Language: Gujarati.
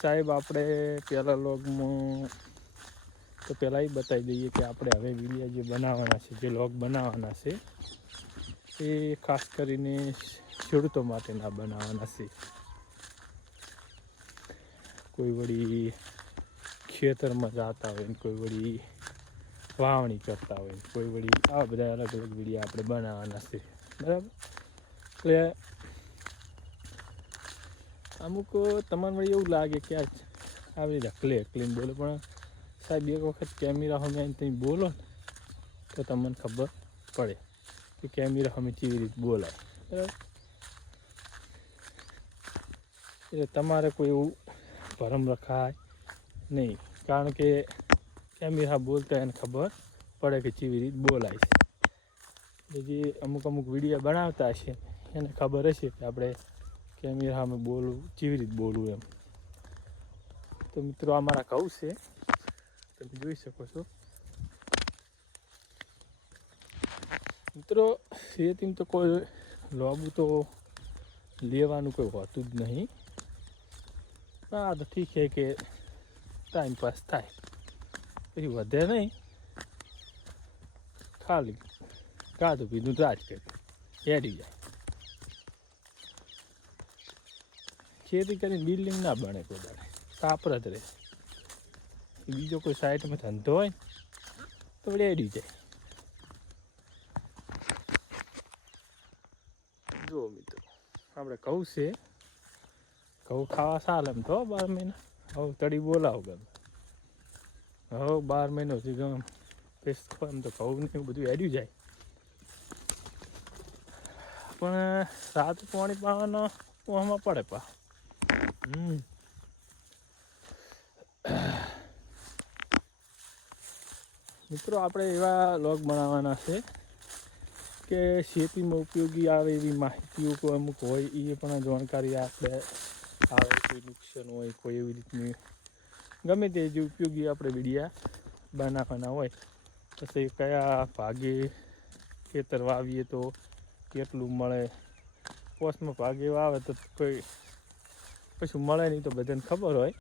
સાહેબ આપણે પહેલા લોગમાં તો પહેલાં એ બતાવી દઈએ કે આપણે હવે વિડીયો જે બનાવવાના છે, જે લોગ બનાવવાના છે એ ખાસ કરીને ખેડૂતો માટેના બનાવવાના છે. કોઈ વળી ખેતરમાં જતા હોય ને કોઈ વળી વાવણી કરતા હોય, કોઈ વળી આ બધા અલગ અલગ વિડીયો આપણે બનાવવાના છે, બરાબર. એટલે અમુક તમારે વળી એવું લાગે કે આવી રીતે ક્લીન બોલો, પણ સાહેબ એક વખત કેમેરા સામે આવીને તમે બોલો ને તો તમને ખબર પડે કે કેમેરા સામે કેવી રીતે બોલાય, બરાબર. એટલે તમારે કોઈ એવું ભરમ રખાય નહીં, કારણ કે કેમેરા બોલતા એને ખબર પડે કે કેવી રીતે બોલાય છે. જે અમુક વિડીયો બનાવતા હશે એને ખબર હશે કે આપણે કેમેરા સામે બોલવું, કેવી રીતે બોલવું એમ. તો મિત્રો આ મારા ઘઉં છે, તમે જોઈ શકો છો. મિત્રો ખેતીમાં તો કોઈ લોબું તો લેવાનું કોઈ હોતું જ નહીં. હા તો ઠીક છે કે ટાઈમ પાસ થાય, પછી વધે નહીં, ખાલી કાધું પીધું રાજ કરી હેડી જાય. ખેતી કરીને બિલ્ડિંગ ના બને કોઈ દાડે, કાપર જ રહે. બીજો કોઈ સાઈડમાં ધંધો હોય તો વળી હેડી જાય. જુઓ મિત્રો, આપણે ઘઉં છે, ઘઉં ખાવા સાલ એમ તો 12 મહિના હવે તળી બોલાવો ગમે હવે 12 મહિનો સુધી ગમે એમ તો ઘઉં ને એવું બધું હેડ્યું જાય. પણ રાત પાણી પાવાનો ઓહમાં પડે પા. મિત્રો આપણે એવા લોગ બનાવવાના છે કે ખેતીમાં ઉપયોગી આવે એવી માહિતીઓ કોઈ અમુક હોય એ પણ જાણકારી આપણે આવે, કોઈ નુકસાન હોય, કોઈ એવી રીતની ગમે તે જે ઉપયોગી આપણે વિડીયા બનાવવાના હોય. પછી કયા ભાગે ખેતર વાવીએ તો કેટલું મળે, પોસ્ટમાં ભાગે આવે તો કોઈ કશું મળે નહીં તો બધાને ખબર હોય.